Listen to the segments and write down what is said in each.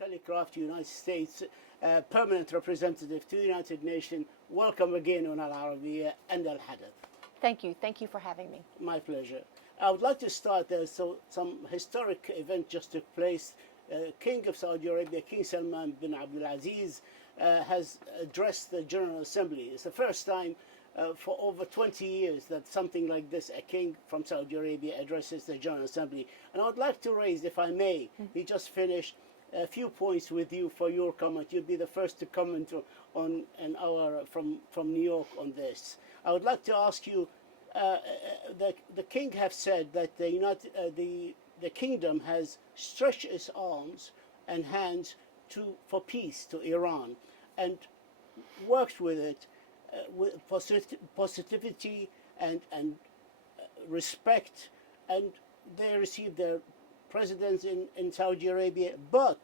Callicraft, United States permanent representative to the United Nations. Welcome again on Al-Arabiya and Al-HAJ. Thank you. Thank you for having me. My pleasure. I would like to start there. So some historic event just took place. King of Saudi Arabia, King Salman bin Abdulaziz, has addressed the General Assembly. It's the first time for over 20 years that something like this, a king from Saudi Arabia addresses the General Assembly. And I would like to raise, if I may, he just finished a few points with you for your comment. You'll be the first to comment on an hour from New York on this. I would like to ask you, the king have said that the kingdom has stretched its arms and hands for peace to Iran and worked with it with positivity and respect, and they received their presidents in Saudi Arabia, but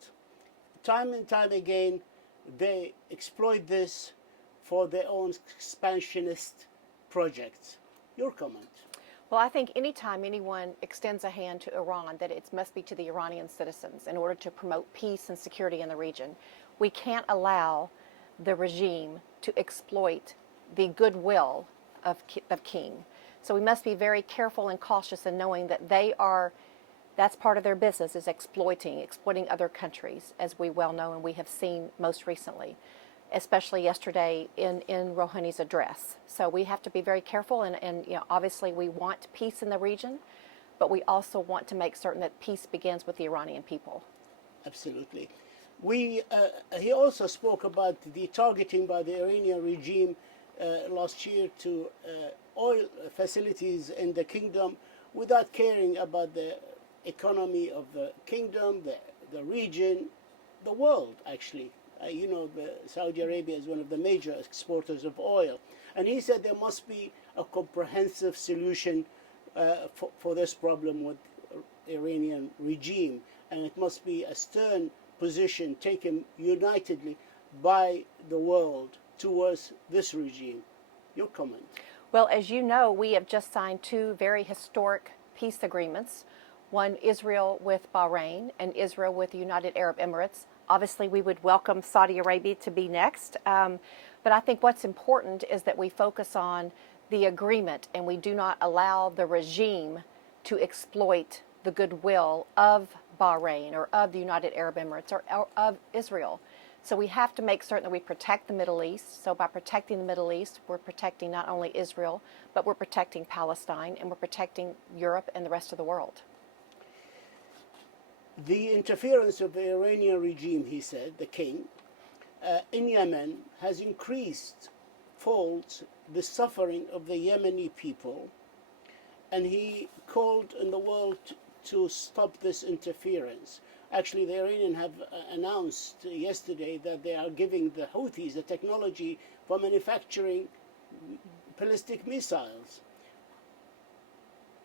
time and time again they exploit this for their own expansionist projects. Your comment? Well, I think anytime anyone extends a hand to Iran, that it must be to the Iranian citizens in order to promote peace and security in the region. We can't allow the regime to exploit the goodwill of King. So we must be very careful and cautious in knowing that that's part of their business, is exploiting other countries, as we well know and we have seen most recently, especially yesterday in Rouhani's address. So we have to be very careful, and obviously we want peace in the region, but we also want to make certain that peace begins with the Iranian people. Absolutely. He also spoke about the targeting by the Iranian regime last year to oil facilities in the kingdom without caring about the economy of the kingdom, the region, the world, actually. Saudi Arabia is one of the major exporters of oil. And he said there must be a comprehensive solution for this problem with the Iranian regime. And it must be a stern position taken unitedly by the world towards this regime. Your comment? Well, as you know, we have just signed two very historic peace agreements. One, Israel with Bahrain, and Israel with the United Arab Emirates. Obviously, we would welcome Saudi Arabia to be next. But I think what's important is that we focus on the agreement and we do not allow the regime to exploit the goodwill of Bahrain or of the United Arab Emirates or of Israel. So we have to make certain that we protect the Middle East. So by protecting the Middle East, we're protecting not only Israel, but we're protecting Palestine and we're protecting Europe and the rest of the world. The interference of the Iranian regime, he said, the king, in Yemen has increased folds the suffering of the Yemeni people, and he called on the world to stop this interference. Actually, the Iranians have announced yesterday that they are giving the Houthis the technology for manufacturing ballistic missiles.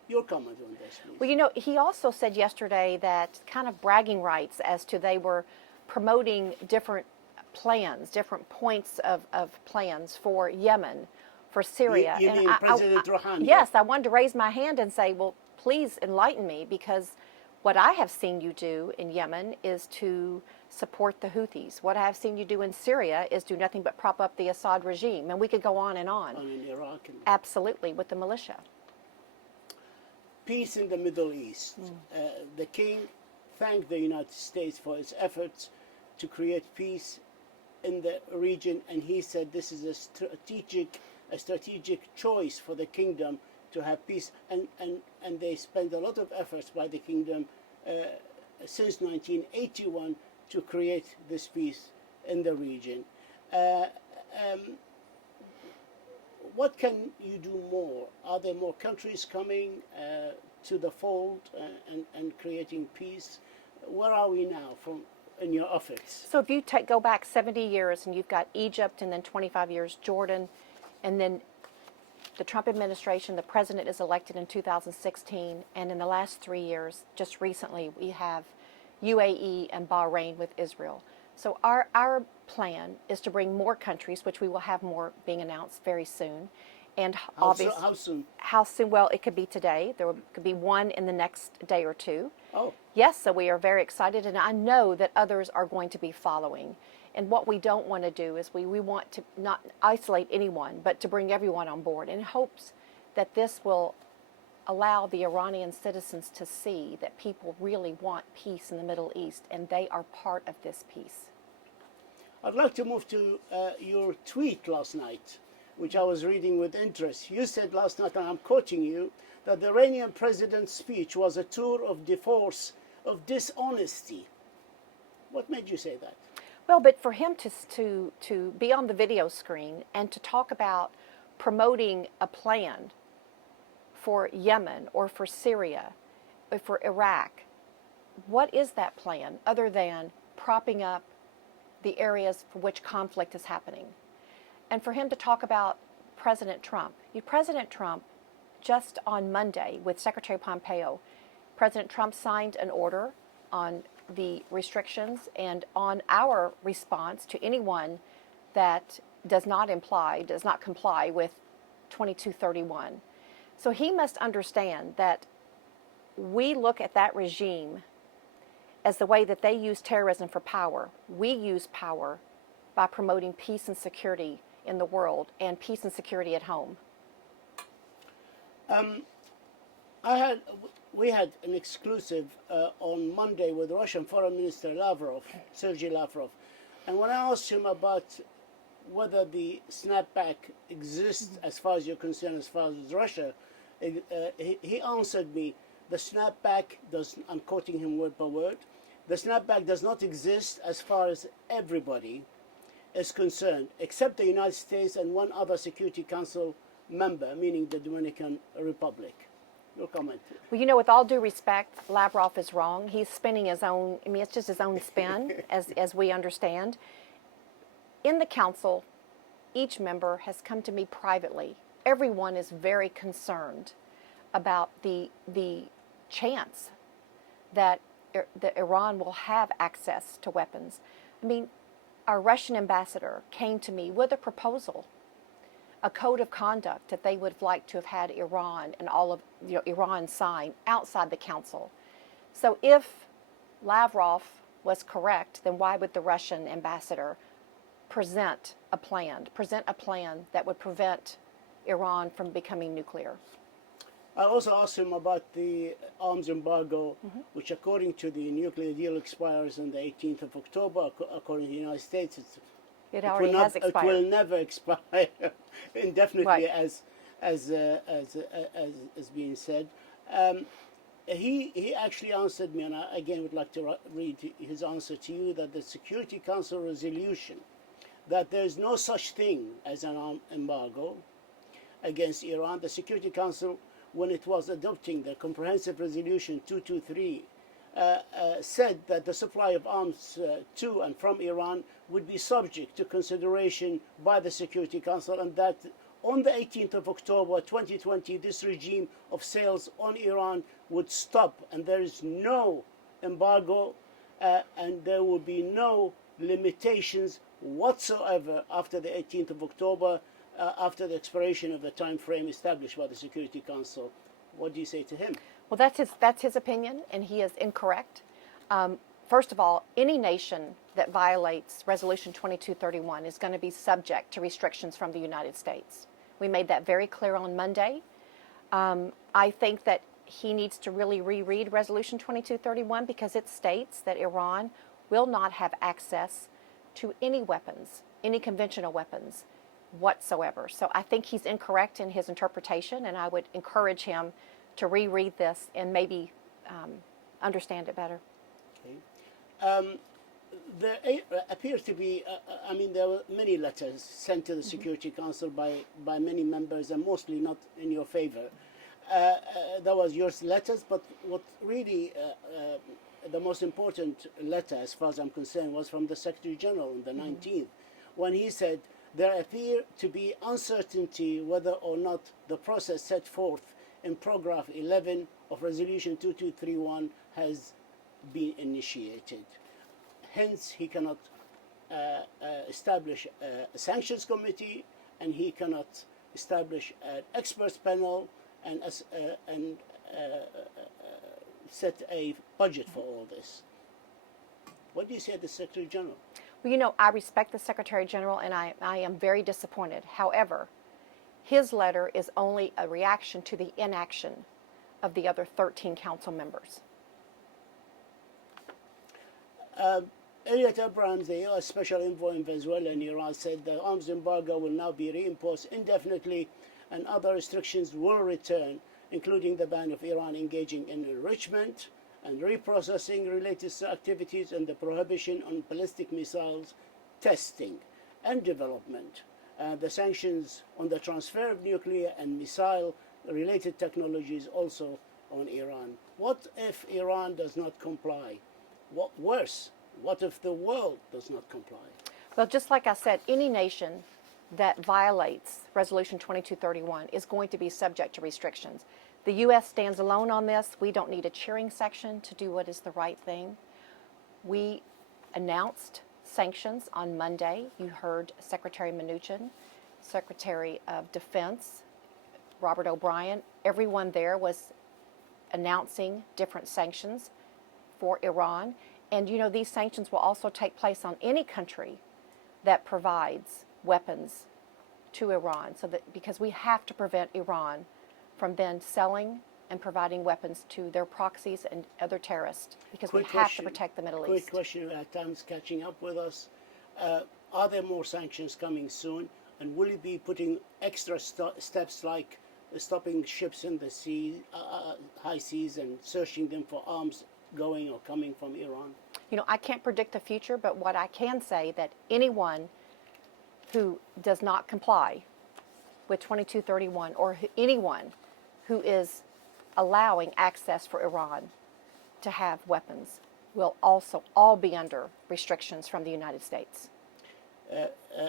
Your comment on this, please. Well, he also said yesterday that kind of bragging rights as to they were promoting different plans, different points of plans for Yemen, for Syria. You mean President Rouhani? Yes, I wanted to raise my hand and say, well, please enlighten me, because what I have seen you do in Yemen is to support the Houthis. What I have seen you do in Syria is do nothing but prop up the Assad regime. And we could go on and on. In Iraq. Absolutely, with the militia. Peace in the Middle East. The king thanked the United States for its efforts to create peace in the region, and he said this is a strategic choice for the kingdom to have peace, and they spent a lot of efforts by the kingdom since 1981 to create this peace in the region. What can you do more? Are there more countries coming to the fold and creating peace? Where are we now in your office? So if you go back 70 years and you've got Egypt, and then 25 years Jordan, and then the Trump administration, the president is elected in 2016, and in the last 3 years, just recently, we have UAE and Bahrain with Israel. So our plan is to bring more countries, which we will have more being announced very soon, And How soon? how soon? Well, it could be today. Could be one in the next day or two. Oh. Yes, so we are very excited, and I know that others are going to be following. And what we don't want to do is we want to not isolate anyone, but to bring everyone on board in hopes that this will allow the Iranian citizens to see that people really want peace in the Middle East, and they are part of this peace. I'd like to move to your tweet last night, which I was reading with interest. You said last night, and I'm quoting you, that the Iranian president's speech was a tour of force of dishonesty. What made you say that? Well, but for him to be on the video screen and to talk about promoting a plan for Yemen or for Syria or for Iraq, what is that plan other than propping up the areas for which conflict is happening? And for him to talk about President Trump. President Trump, just on Monday with Secretary Pompeo, President Trump signed an order on the restrictions and on our response to anyone that does not comply with 2231. So he must understand that we look at that regime as the way that they use terrorism for power. We use power by promoting peace and security in the world and peace and security at home. We had an exclusive on Monday with Russian Foreign Minister Sergei Lavrov, and when I asked him about whether the snapback exists as far as you're concerned, as far as Russia, he answered me, the snapback does, I'm quoting him word by word, the snapback does not exist as far as everybody is concerned, except the United States and one other Security Council member, meaning the Dominican Republic. Your comment. Well, with all due respect, Lavrov is wrong. He's spinning his own, it's just his own spin, as we understand. In the council, each member has come to me privately. Everyone is very concerned about the chance that Iran will have access to weapons. Our Russian ambassador came to me with a proposal, a code of conduct that they would have liked to have had Iran and all of Iran sign outside the council. So if Lavrov was correct, then why would the Russian ambassador present a plan that would prevent Iran from becoming nuclear? I also asked him about the arms embargo, which according to the nuclear deal expires on the 18th of October. According to the United States, it already has expired. It will never expire indefinitely, right. as being said. He actually answered me, and I again would like to read his answer to you, that the Security Council resolution, that there is no such thing as an arms embargo against Iran. The Security Council, when it was adopting the Comprehensive Resolution 223, said that the supply of arms to and from Iran would be subject to consideration by the Security Council, and that on the 18th of October 2020, this regime of sales on Iran would stop, and there is no embargo, and there will be no limitations whatsoever after the 18th of October, after the expiration of the time frame established by the Security Council. What do you say to him? Well, that's his opinion, and he is incorrect. First of all, any nation that violates Resolution 2231 is going to be subject to restrictions from the United States. We made that very clear on Monday. I think that he needs to really reread Resolution 2231 because it states that Iran will not have access to any weapons, any conventional weapons whatsoever. So I think he's incorrect in his interpretation, and I would encourage him to reread this and maybe understand it better. Okay. There appears to be, there were many letters sent to the Security Council by many members, and mostly not in your favor. That was your letters, but what really the most important letter, as far as I'm concerned, was from the Secretary General on the 19th, when he said, there appear to be uncertainty whether or not the process set forth in paragraph 11 of Resolution 2231 has been initiated. Hence, he cannot establish a sanctions committee, and he cannot establish an experts panel and set a budget for all this. What do you say to the Secretary General? Well, I respect the Secretary General, and I am very disappointed. However, his letter is only a reaction to the inaction of the other 13 council members. Elliot Abrams, the U.S. Special Envoy in Venezuela and Iran, said the arms embargo will now be reimposed indefinitely and other restrictions will return, including the ban of Iran engaging in enrichment and reprocessing related activities and the prohibition on ballistic missiles testing and development. The sanctions on the transfer of nuclear and missile-related technologies also on Iran. What if Iran does not comply? What worse? What if the world does not comply? Well, just like I said, any nation that violates Resolution 2231 is going to be subject to restrictions. The U.S. stands alone on this. We don't need a cheering section to do what is the right thing. We announced sanctions on Monday. You heard Secretary Mnuchin, Secretary of Defense, Robert O'Brien. Everyone there was announcing different sanctions for Iran. And these sanctions will also take place on any country that provides weapons to Iran, because we have to prevent Iran from then selling and providing weapons to their proxies and other terrorists, because we have to protect the Middle East. Quick question, time's catching up with us. Are there more sanctions coming soon? And will you be putting extra steps like stopping ships in the sea, high seas, and searching them for arms going or coming from Iran? I can't predict the future, but what I can say that anyone who does not comply with 2231 or anyone who is allowing access for Iran to have weapons will also all be under restrictions from the United States.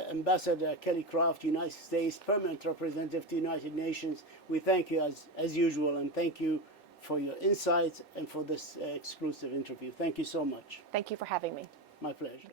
Ambassador Kelly Craft, United States Permanent Representative to the United Nations, we thank you as usual, and thank you for your insights and for this exclusive interview. Thank you so much. Thank you for having me. My pleasure.